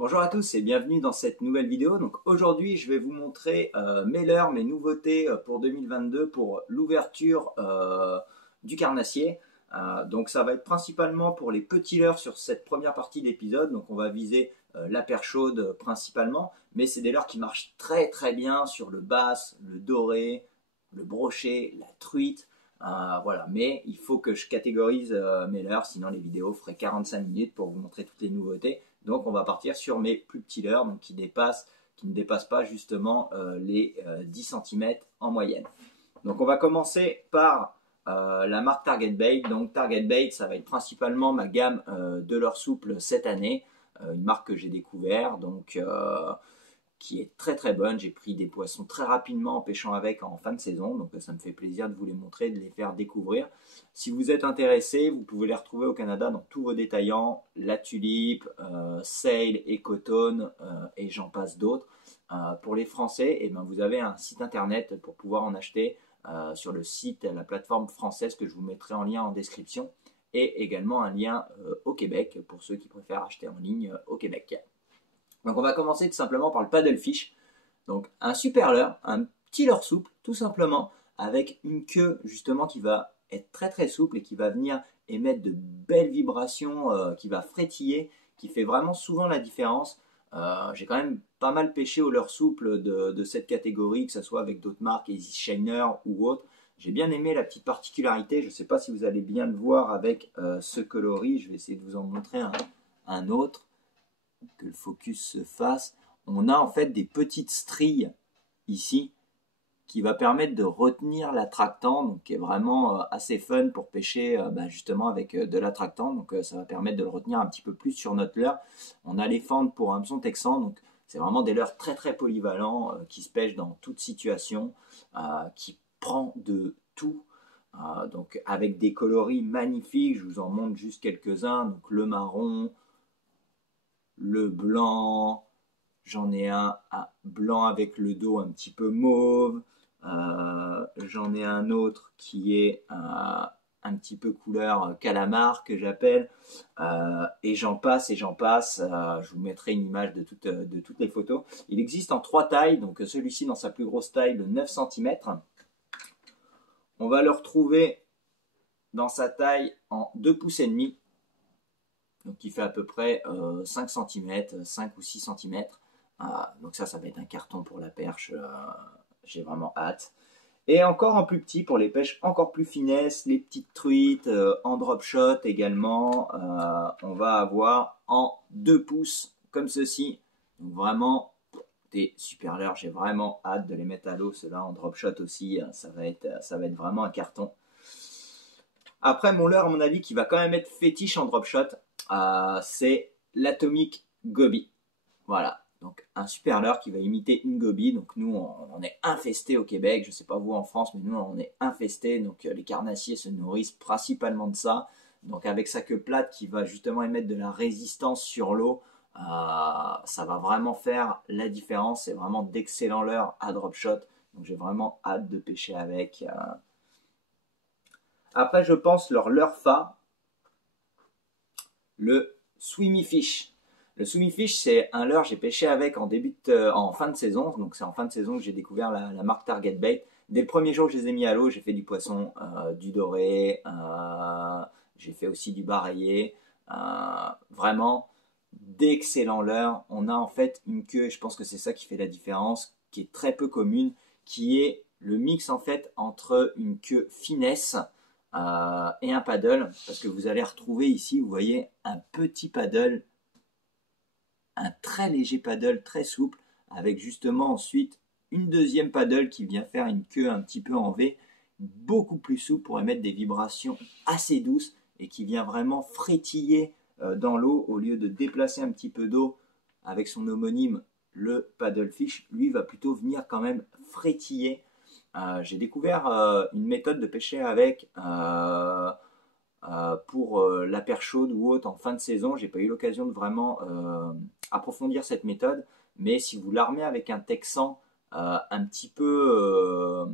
Bonjour à tous et bienvenue dans cette nouvelle vidéo. Donc aujourd'hui, je vais vous montrer mes leurres, mes nouveautés pour 2022 pour l'ouverture du carnassier. Donc ça va être principalement pour les petits leurres sur cette première partie d'épisode. Donc on va viser la perche chaude principalement, mais c'est des leurres qui marchent très bien sur le basse, le doré, le brochet, la truite. Voilà, mais il faut que je catégorise mes leurres, sinon les vidéos feraient 45 minutes pour vous montrer toutes les nouveautés. Donc on va partir sur mes plus petits leurres, donc qui ne dépassent pas justement les 10 cm en moyenne. Donc on va commencer par la marque Target Bait. Donc Target Bait, ça va être principalement ma gamme de leurres souples cette année. Une marque que j'ai découvert, donc qui est très bonne. J'ai pris des poissons très rapidement en pêchant avec en fin de saison, donc ça me fait plaisir de vous les montrer, de les faire découvrir. Si vous êtes intéressé, vous pouvez les retrouver au Canada dans tous vos détaillants, La Tulipe, Sail, Ecotone et j'en passe d'autres. Pour les Français, eh ben, vous avez un site internet pour pouvoir en acheter sur le site, la plateforme française que je vous mettrai en lien en description, et également un lien au Québec pour ceux qui préfèrent acheter en ligne au Québec. Donc on va commencer tout simplement par le paddlefish. Donc un super leurre, un petit leurre souple tout simplement, avec une queue justement qui va être très souple et qui va venir émettre de belles vibrations, qui va frétiller, qui fait vraiment souvent la différence. J'ai quand même pas mal pêché au leurre souple de cette catégorie, que ce soit avec d'autres marques, Easy Shiner ou autres. J'ai bien aimé la petite particularité, je ne sais pas si vous allez bien le voir avec ce coloris, je vais essayer de vous en montrer un autre, que le focus se fasse. On a en fait des petites stries ici qui va permettre de retenir l'attractant, donc qui est vraiment assez fun pour pêcher justement avec de l'attractant. Donc ça va permettre de le retenir un petit peu plus sur notre leurre. On a les fentes pour hameçon texan, donc c'est vraiment des leurres très polyvalents qui se pêchent dans toute situation, qui prend de tout. Donc avec des coloris magnifiques, je vous en montre juste quelques-uns. Donc le marron, le blanc, j'en ai un blanc avec le dos un petit peu mauve, j'en ai un autre qui est un petit peu couleur calamar que j'appelle, et j'en passe, je vous mettrai une image de toutes les photos. Il existe en 3 tailles, donc celui-ci dans sa plus grosse taille, le 9 cm. On va le retrouver dans sa taille en 2 pouces et demi, donc qui fait à peu près 5 cm, 5 ou 6 cm. Donc ça va être un carton pour la perche, j'ai vraiment hâte. Et encore en plus petit pour les pêches encore plus finesses, les petites truites, en drop shot également, on va avoir en 2 pouces comme ceci. Donc vraiment des super leurres, j'ai vraiment hâte de les mettre à l'eau, ceux-là en drop shot aussi, ça va être vraiment un carton. Après mon leurre à mon avis qui va quand même être fétiche en drop shot, c'est l'Atomic Goby. Voilà, donc un super leurre qui va imiter une goby. Donc nous on est infesté au Québec, je sais pas vous en France, mais nous on est infesté. Donc les carnassiers se nourrissent principalement de ça. Donc avec sa queue plate qui va justement émettre de la résistance sur l'eau, ça va vraiment faire la différence. C'est vraiment d'excellents leurres à drop shot. Donc j'ai vraiment hâte de pêcher avec. Après je pense leur leurre phare, le Swimmy Fish. Le Swimmy Fish, c'est un leurre j'ai pêché avec en fin de saison. Donc c'est en fin de saison que j'ai découvert la marque Target Bait. Dès le premier jour que je les ai mis à l'eau, j'ai fait du poisson, du doré, j'ai fait aussi du bar rayé. Vraiment d'excellents leurres. On a en fait une queue, et je pense que c'est ça qui fait la différence, qui est très peu commune, qui est le mix en fait entre une queue finesse et un paddle, parce que vous allez retrouver ici, vous voyez, un petit paddle, un très léger paddle, très souple, avec justement ensuite une deuxième paddle qui vient faire une queue un petit peu en V, beaucoup plus souple pour émettre des vibrations assez douces et qui vient vraiment frétiller dans l'eau au lieu de déplacer un petit peu d'eau avec son homonyme, le paddlefish. Lui va plutôt venir quand même frétiller. J'ai découvert une méthode de pêcher avec pour la perche chaude ou autre en fin de saison. J'ai pas eu l'occasion de vraiment approfondir cette méthode, mais si vous l'armez avec un texan un petit peu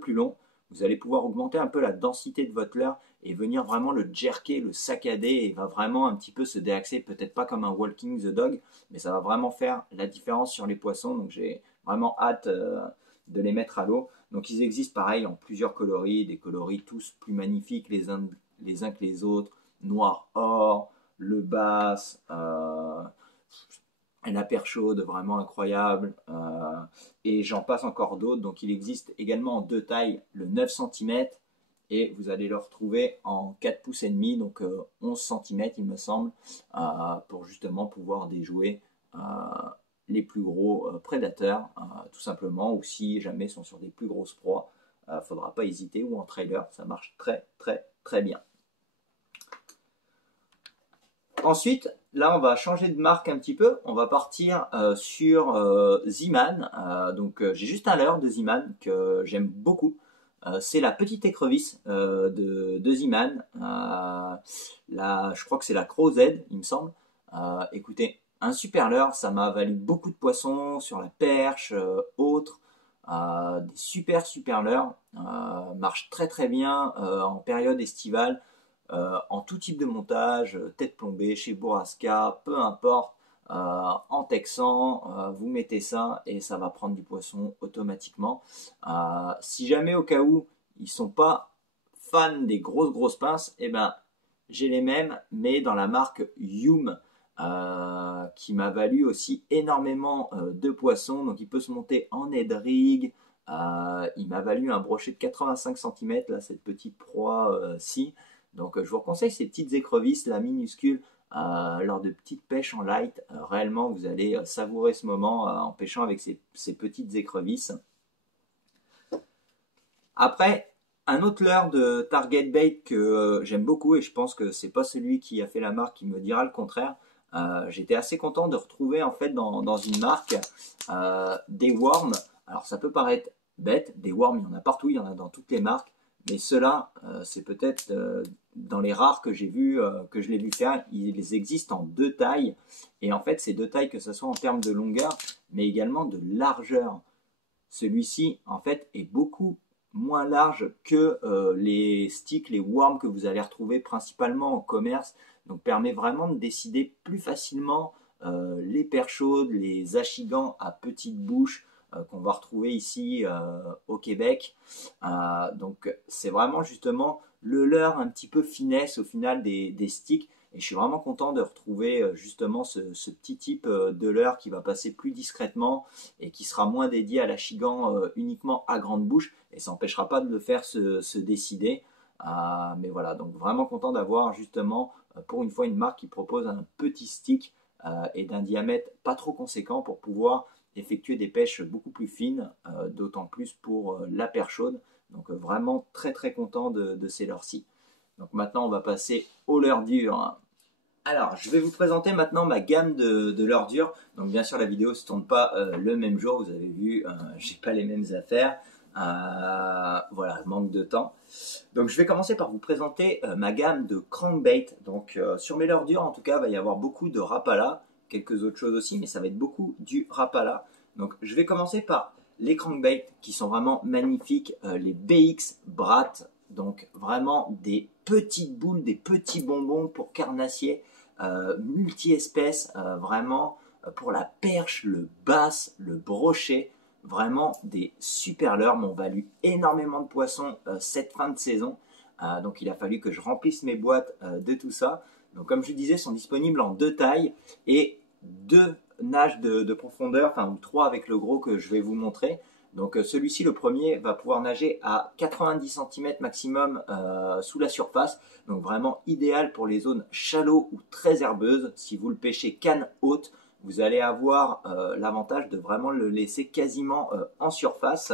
plus long, vous allez pouvoir augmenter un peu la densité de votre leurre et venir vraiment le jerker, le saccader, et va vraiment un petit peu se déaxer, peut-être pas comme un Walking the Dog, mais ça va vraiment faire la différence sur les poissons. Donc j'ai vraiment hâte de les mettre à l'eau. Donc ils existent pareil en plusieurs coloris, des coloris tous plus magnifiques les uns que les autres, noir or, le basse, la perche chaude vraiment incroyable, et j'en passe encore d'autres. Donc il existe également en deux tailles, le 9 cm, et vous allez le retrouver en 4 pouces et demi, donc 11 cm il me semble, pour justement pouvoir déjouer les plus gros prédateurs, tout simplement, ou si jamais ils sont sur des plus grosses proies, il ne faudra pas hésiter, ou en trailer, ça marche très très très bien. Ensuite, là, on va changer de marque un petit peu. On va partir sur Z-Man. J'ai juste un leurre de Z-Man que j'aime beaucoup. C'est la petite écrevisse de Z-Man. Je crois que c'est la Crow Z, il me semble. Écoutez, un super leurre. Ça m'a valu beaucoup de poissons sur la perche, autres. Des super leurres. Marche très très bien en période estivale. En tout type de montage, tête plombée, chez Bourrasca, peu importe, en texan, vous mettez ça et ça va prendre du poisson automatiquement. Si jamais au cas où ils sont pas fans des grosses pinces, eh ben j'ai les mêmes, mais dans la marque Yum, qui m'a valu aussi énormément de poissons. Donc il peut se monter en head rig. Il m'a valu un brochet de 85 cm, là, cette petite proie-ci. Donc je vous conseille ces petites écrevisses, là, minuscules, lors de petites pêches en light. Réellement, vous allez savourer ce moment en pêchant avec ces petites écrevisses. Après, un autre leurre de Target Bait que j'aime beaucoup, et je pense que c'est pas celui qui a fait la marque qui me dira le contraire. J'étais assez content de retrouver en fait dans une marque des worms. Alors ça peut paraître bête, des worms il y en a partout, il y en a dans toutes les marques. Mais ceux-là, c'est peut-être dans les rares que j'ai vu, que je l'ai vu faire. Ils existent en deux tailles. Et en fait, ces deux tailles, que ce soit en termes de longueur, mais également de largeur. Celui-ci, en fait, est beaucoup moins large que les sticks, les worms que vous allez retrouver principalement en commerce. Donc, permet vraiment de décider plus facilement les perches chaudes, les achigans à petite bouche, qu'on va retrouver ici au Québec. Donc c'est vraiment justement le leurre un petit peu finesse au final des sticks, et je suis vraiment content de retrouver justement ce petit type de leurre qui va passer plus discrètement et qui sera moins dédié à l'achigan uniquement à grande bouche, et ça n'empêchera pas de le faire se décider. Mais voilà, donc vraiment content d'avoir justement pour une fois une marque qui propose un petit stick et d'un diamètre pas trop conséquent pour pouvoir effectuer des pêches beaucoup plus fines, d'autant plus pour la perche chaude. Donc vraiment très très content de ces leurres-ci. Donc maintenant on va passer aux leurres dures. Alors je vais vous présenter maintenant ma gamme de leurres dures. Donc bien sûr la vidéo ne se tourne pas le même jour, vous avez vu, j'ai pas les mêmes affaires. Voilà, manque de temps. Donc je vais commencer par vous présenter ma gamme de crankbait. Donc sur mes leurres dures en tout cas, il va y avoir beaucoup de Rapala, quelques autres choses aussi, mais ça va être beaucoup du Rapala. Donc je vais commencer par les crankbaits qui sont vraiment magnifiques, les BX Brat. Donc vraiment des petites boules, des petits bonbons pour carnassiers, multi-espèces, vraiment pour la perche, le bass, le brochet. Vraiment des super leurres, m'ont valu énormément de poissons cette fin de saison. Donc il a fallu que je remplisse mes boîtes de tout ça. Donc comme je vous disais, sont disponibles en deux tailles et deux nages de profondeur, enfin ou trois avec le gros que je vais vous montrer. Donc celui-ci, le premier, va pouvoir nager à 90 cm maximum sous la surface. Donc vraiment idéal pour les zones shallow ou très herbeuses. Si vous le pêchez canne haute, vous allez avoir l'avantage de vraiment le laisser quasiment en surface.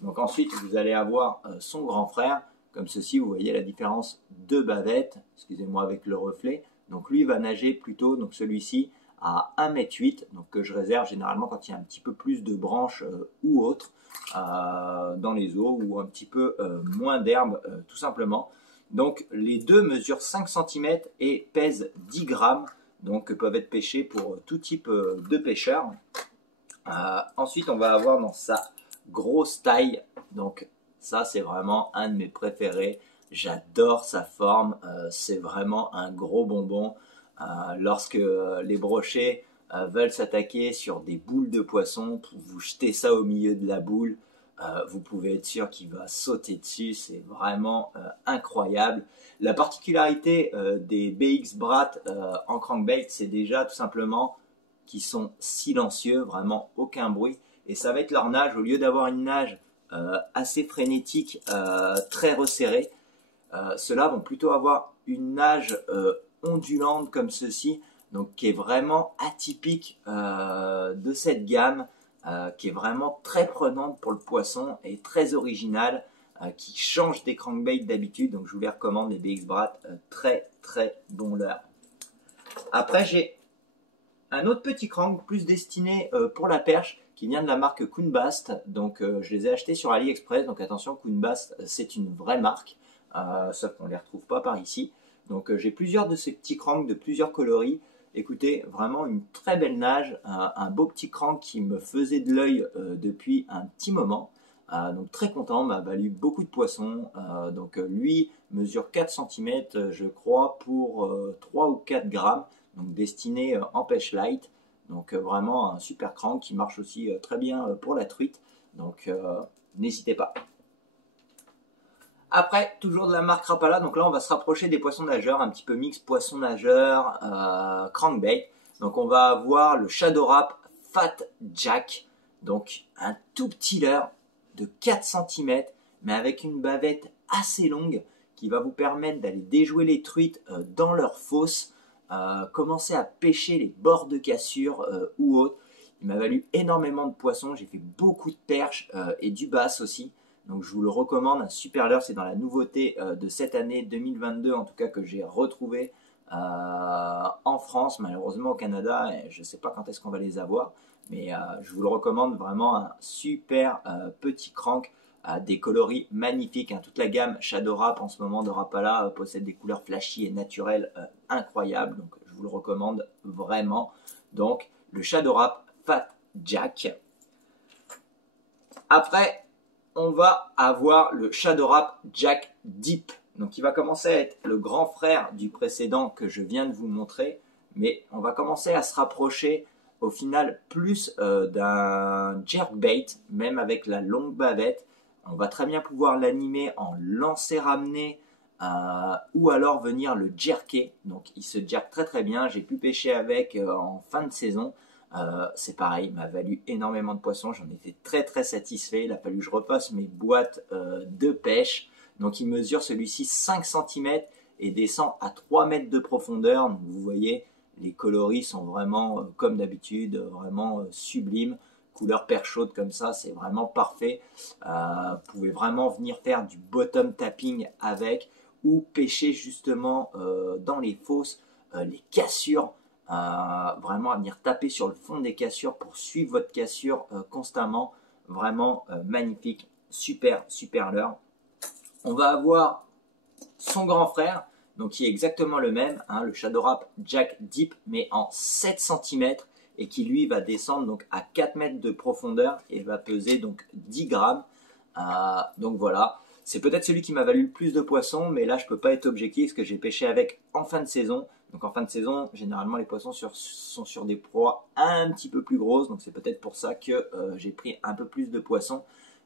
Donc ensuite, vous allez avoir son grand frère, comme ceci, vous voyez la différence de bavette, excusez-moi avec le reflet. Donc lui va nager plutôt, donc celui-ci, à 1,8 m, donc que je réserve généralement quand il y a un petit peu plus de branches ou autres dans les eaux, ou un petit peu moins d'herbe tout simplement. Donc les deux mesurent 5 cm et pèsent 10 grammes. Donc peuvent être pêchés pour tout type de pêcheurs. Ensuite, on va avoir dans sa grosse taille, donc ça c'est vraiment un de mes préférés, J'adore sa forme, c'est vraiment un gros bonbon. Lorsque les brochets veulent s'attaquer sur des boules de poisson, vous jetez ça au milieu de la boule, vous pouvez être sûr qu'il va sauter dessus, c'est vraiment incroyable. La particularité des BX Brat en crankbait, c'est déjà tout simplement qu'ils sont silencieux, vraiment aucun bruit, et ça va être leur nage, au lieu d'avoir une nage assez frénétique, très resserrée, ceux-là vont plutôt avoir une nage ondulante comme ceci, donc qui est vraiment atypique de cette gamme, qui est vraiment très prenante pour le poisson et très originale, qui change des crankbaits d'habitude. Donc je vous les recommande, les BX Brat, très très bon leurre. Après j'ai un autre petit crank plus destiné pour la perche qui vient de la marque Coonbast. Donc je les ai achetés sur AliExpress. Donc attention, Coonbast c'est une vraie marque, sauf qu'on ne les retrouve pas par ici. Donc j'ai plusieurs de ces petits cranks de plusieurs coloris. Écoutez, vraiment une très belle nage, un beau petit crank qui me faisait de l'œil depuis un petit moment. Donc très content, m'a valu beaucoup de poissons. Donc lui mesure 4 cm je crois pour 3 ou 4 grammes. Donc destiné en pêche light. Donc vraiment un super crank qui marche aussi très bien pour la truite. Donc n'hésitez pas. Après, toujours de la marque Rapala, donc là on va se rapprocher des poissons nageurs, un petit peu mix poisson-nageur, crankbait. Donc on va avoir le Shadow Rap Fat Jack, donc un tout petit leurre de 4 cm, mais avec une bavette assez longue qui va vous permettre d'aller déjouer les truites dans leur fosse, commencer à pêcher les bords de cassure ou autres. Il m'a valu énormément de poissons, j'ai fait beaucoup de perches et du bass aussi. Donc je vous le recommande, un super leurre, c'est dans la nouveauté de cette année 2022 en tout cas que j'ai retrouvé en France, malheureusement au Canada, et je ne sais pas quand est-ce qu'on va les avoir, mais je vous le recommande, vraiment un super petit crank, des coloris magnifiques, hein. Toute la gamme Shadow Rap en ce moment de Rapala possède des couleurs flashy et naturelles incroyables, donc je vous le recommande vraiment. Donc le Shadow Rap Fat Jack. Après, on va avoir le Shadow Rap Jack Deep. Donc il va commencer à être le grand frère du précédent que je viens de vous montrer, mais on va commencer à se rapprocher au final plus d'un jerkbait, même avec la longue bavette. On va très bien pouvoir l'animer en lancer-ramener ou alors venir le jerker. Donc il se jerk très très bien. J'ai pu pêcher avec en fin de saison. C'est pareil, il m'a valu énormément de poissons, j'en étais très très satisfait. Il a fallu que je repasse mes boîtes de pêche. Donc il mesure celui-ci 5 cm et descend à 3 mètres de profondeur. Donc vous voyez, les coloris sont vraiment comme d'habitude, vraiment sublimes. Couleur perche chaude comme ça, c'est vraiment parfait. Vous pouvez vraiment venir faire du bottom tapping avec ou pêcher justement dans les fosses, les cassures. Vraiment à venir taper sur le fond des cassures pour suivre votre cassure constamment. Vraiment magnifique, super super leurre. On va avoir son grand frère, donc qui est exactement le même, hein, le Shadow Rap Jack Deep, mais en 7 cm et qui lui va descendre donc à 4 mètres de profondeur et va peser donc 10 grammes. Donc voilà, c'est peut-être celui qui m'a valu le plus de poissons, mais là je peux pas être objectif parce que j'ai pêché avec en fin de saison. Donc en fin de saison, généralement les poissons sont sur des proies un petit peu plus grosses, donc c'est peut-être pour ça que j'ai pris un peu plus de poissons.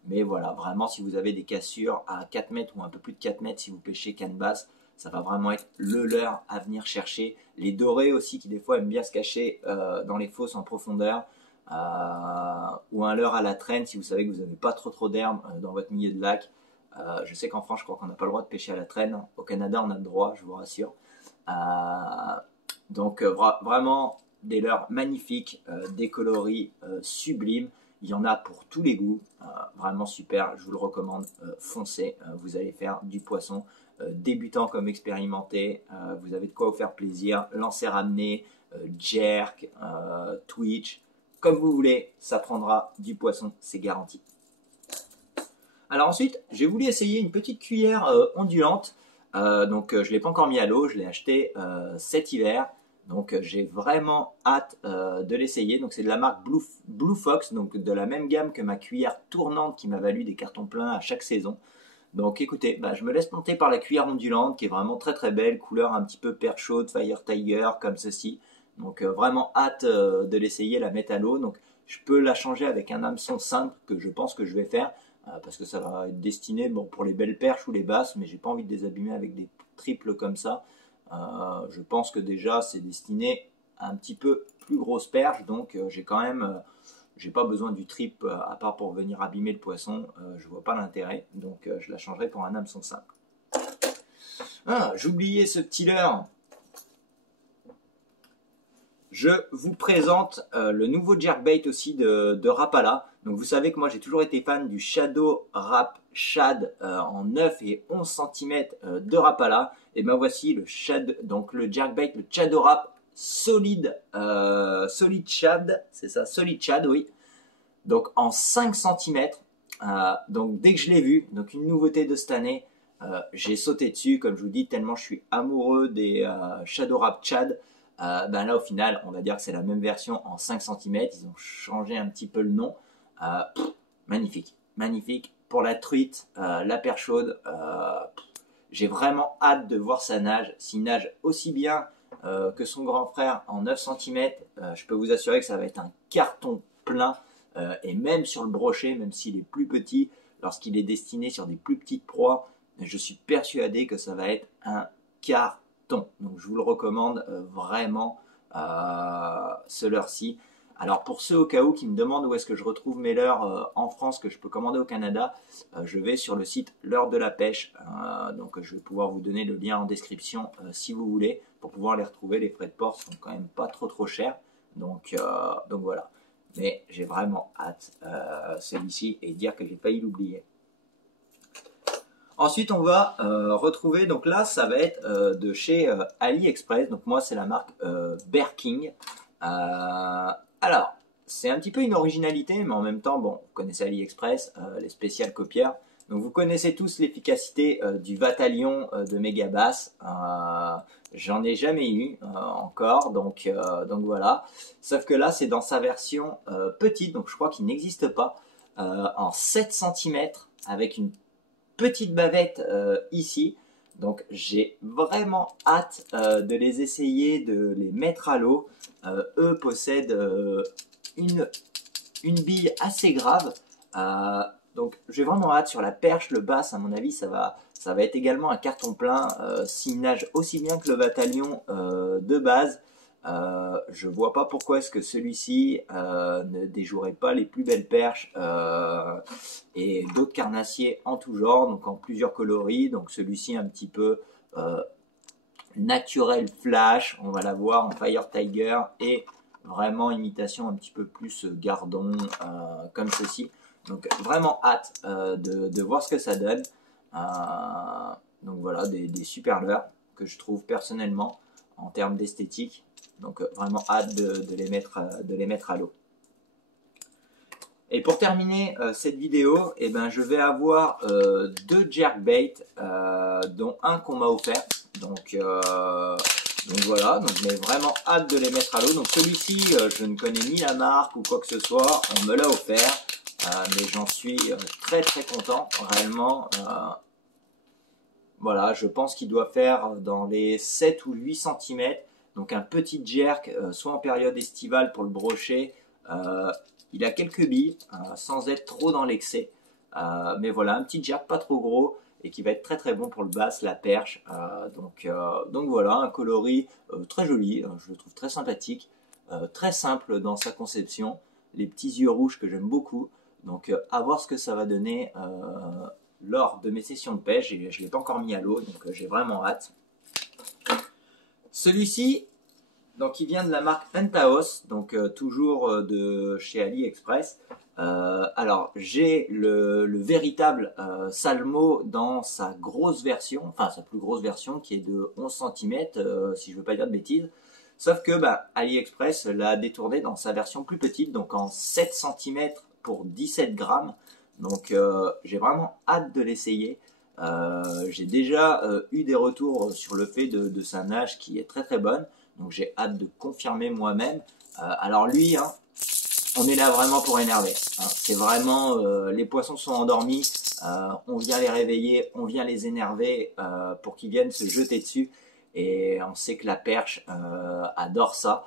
Mais voilà, vraiment si vous avez des cassures à 4 mètres ou un peu plus de 4 mètres, si vous pêchez canne basse, ça va vraiment être le leurre à venir chercher. Les dorés aussi qui des fois aiment bien se cacher dans les fosses en profondeur. Ou un leurre à la traîne si vous savez que vous n'avez pas trop d'herbe dans votre milieu de lac. Je sais qu'en France, je crois qu'on n'a pas le droit de pêcher à la traîne. Au Canada, on a le droit, je vous rassure. Donc vraiment des leurres magnifiques, des coloris sublimes. Il y en a pour tous les goûts, vraiment super, je vous le recommande, foncez, vous allez faire du poisson, débutant comme expérimenté, vous avez de quoi vous faire plaisir, lancer ramener, jerk, twitch, comme vous voulez, ça prendra du poisson, c'est garanti. Alors ensuite, j'ai voulu essayer une petite cuillère ondulante, donc je ne l'ai pas encore mis à l'eau, je l'ai acheté cet hiver. Donc j'ai vraiment hâte de l'essayer. Donc c'est de la marque Blue Fox, donc de la même gamme que ma cuillère tournante qui m'a valu des cartons pleins à chaque saison. Donc écoutez, bah, je me laisse monter par la cuillère ondulante qui est vraiment très très belle, couleur un petit peu perche chaude, Fire Tiger comme ceci. Donc vraiment hâte de l'essayer, la mettre à l'eau. Donc je peux la changer avec un hameçon simple que je pense que je vais faire parce que ça va être destiné bon, pour les belles perches ou les basses, mais j'ai pas envie de les abîmer avec des triples comme ça. Je pense que déjà c'est destiné à un petit peu plus grosse perche, donc j'ai quand même j'ai pas besoin du trip à part pour venir abîmer le poisson, je vois pas l'intérêt, donc je la changerai pour un hameçon simple. Ah, j'oubliais ce petit leurre. Je vous présente le nouveau jerkbait aussi de Rapala. Donc vous savez que moi j'ai toujours été fan du Shadow Rap Shad en 9 et 11 cm de Rapala. Et ben voici donc le jerkbait, le Shadow Rap solide, solide Shad, c'est ça, solide Shad, oui. Donc en 5 cm. Donc dès que je l'ai vu, donc une nouveauté de cette année, j'ai sauté dessus, comme je vous dis, tellement je suis amoureux des Shadow Rap Shad. Ben là au final on va dire que c'est la même version en 5 cm, ils ont changé un petit peu le nom. Magnifique, magnifique pour la truite, la perche chaude. J'ai vraiment hâte de voir sa nage, s'il nage aussi bien que son grand frère en 9 cm, je peux vous assurer que ça va être un carton plein. Et même sur le brochet, même s'il est plus petit, lorsqu'il est destiné sur des plus petites proies, je suis persuadé que ça va être un carton. Donc je vous le recommande vraiment ce leurre-ci. Alors pour ceux au cas où qui me demandent où est-ce que je retrouve mes leurres en France que je peux commander au Canada, je vais sur le site Leurre de la Pêche. Donc je vais pouvoir vous donner le lien en description si vous voulez pour pouvoir les retrouver. Les frais de port sont quand même pas trop chers. Donc voilà. Mais j'ai vraiment hâte celui-ci et dire que j'ai failli l'oublier. Ensuite, on va retrouver, donc là, ça va être de chez AliExpress. Donc moi, c'est la marque Bear King. Alors, c'est un petit peu une originalité, mais en même temps, bon, vous connaissez AliExpress, les spéciales copieurs. Donc vous connaissez tous l'efficacité du Vatalion de Megabass. J'en ai jamais eu encore, donc voilà. Sauf que là, c'est dans sa version petite, donc je crois qu'il n'existe pas, en 7 cm, avec une petite bavette ici. Donc j'ai vraiment hâte de les essayer, de les mettre à l'eau. Eux possèdent une bille assez grave. Donc j'ai vraiment hâte sur la perche, le bass, à mon avis ça va être également un carton plein. S'il nage aussi bien que le Vatalion de base, je vois pas pourquoi est-ce que celui-ci ne déjouerait pas les plus belles perches et d'autres carnassiers en tout genre, donc en plusieurs coloris. Donc celui-ci un petit peu naturel flash, on va l'avoir en Fire Tiger, et vraiment imitation un petit peu plus gardon comme ceci. Donc vraiment hâte de voir ce que ça donne. Donc voilà, des super leurres que je trouve personnellement en termes d'esthétique. Donc vraiment hâte de les mettre à l'eau. Et pour terminer cette vidéo, eh ben, je vais avoir deux jerkbaits, dont un qu'on m'a offert. Donc voilà, donc j'ai vraiment hâte de les mettre à l'eau. Donc celui-ci, je ne connais ni la marque ou quoi que ce soit, on me l'a offert, mais j'en suis très content, réellement. Voilà, je pense qu'il doit faire dans les 7 ou 8 cm, donc un petit jerk, soit en période estivale pour le brochet. Il a quelques billes, sans être trop dans l'excès, mais voilà, un petit jerk pas trop gros et qui va être très bon pour le bass, la perche. Donc voilà, un coloris très joli, je le trouve très sympathique, très simple dans sa conception, les petits yeux rouges que j'aime beaucoup. Donc à voir ce que ça va donner lors de mes sessions de pêche. Je ne l'ai pas encore mis à l'eau, donc j'ai vraiment hâte. Celui-ci, donc il vient de la marque Entaos, donc toujours de chez AliExpress. Alors j'ai le véritable Salmo dans sa grosse version, enfin sa plus grosse version qui est de 11 cm, si je ne veux pas dire de bêtises. Sauf que AliExpress l'a détourné dans sa version plus petite, donc en 7 cm pour 17 grammes. Donc j'ai vraiment hâte de l'essayer. J'ai déjà eu des retours sur le fait de sa nage qui est très bonne. Donc j'ai hâte de confirmer moi-même. Alors lui, on est là vraiment pour énerver. C'est vraiment, les poissons sont endormis. On vient les réveiller, on vient les énerver pour qu'ils viennent se jeter dessus. Et on sait que la perche adore ça.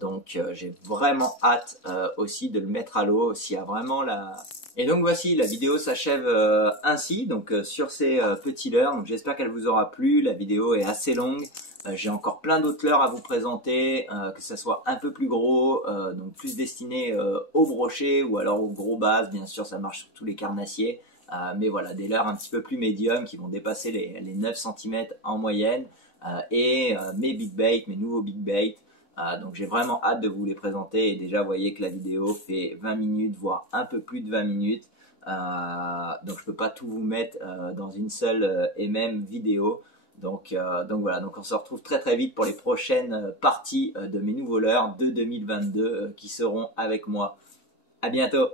Donc j'ai vraiment hâte aussi de le mettre à l'eau s'il y a vraiment la... Et donc voici, la vidéo s'achève ainsi, donc sur ces petits leurres. Donc j'espère qu'elle vous aura plu. La vidéo est assez longue. J'ai encore plein d'autres leurres à vous présenter, que ça soit un peu plus gros, donc plus destiné aux brochets ou alors aux gros bases. Bien sûr, ça marche sur tous les carnassiers. Mais voilà, des leurres un petit peu plus médium qui vont dépasser les 9 cm en moyenne. Et mes big bait, mes nouveaux big bait. Donc j'ai vraiment hâte de vous les présenter. Et déjà, vous voyez que la vidéo fait 20 minutes, voire un peu plus de 20 minutes. Donc je peux pas tout vous mettre dans une seule et même vidéo. Donc voilà, donc on se retrouve très très vite pour les prochaines parties de mes nouveaux leurres de 2022 qui seront avec moi. À bientôt!